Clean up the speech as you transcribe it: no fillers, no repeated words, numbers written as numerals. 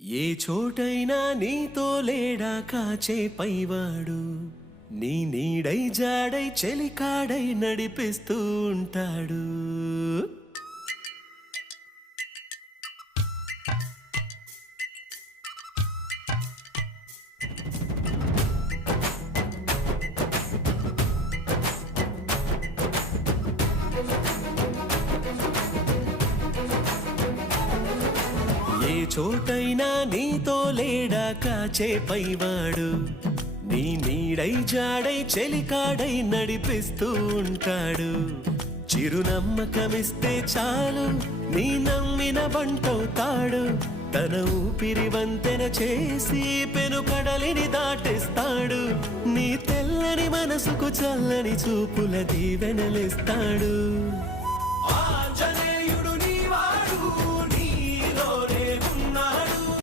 ఏ చోటైనా నీతో లేడా కాచే పైవాడు, నీ నీడై జాడై చెలికాడై నడిపిస్తూ ఉంటాడు. ఏ చోటైనా నీతో లేడా కాచే పైవాడు, నీ నీడై జాడై చెలికాడై నడిపిస్తూ ఉంటాడు. చిరునమ్మకమిస్తే చాలు నీ నమ్మిన బంటవుతాడు. తన ఊపిరి వంతెన చేసి పెను కడలిని దాటిస్తాడు. నీ తెల్లని మనసుకు చల్లని చూపుల దీవెనలిస్తాడు.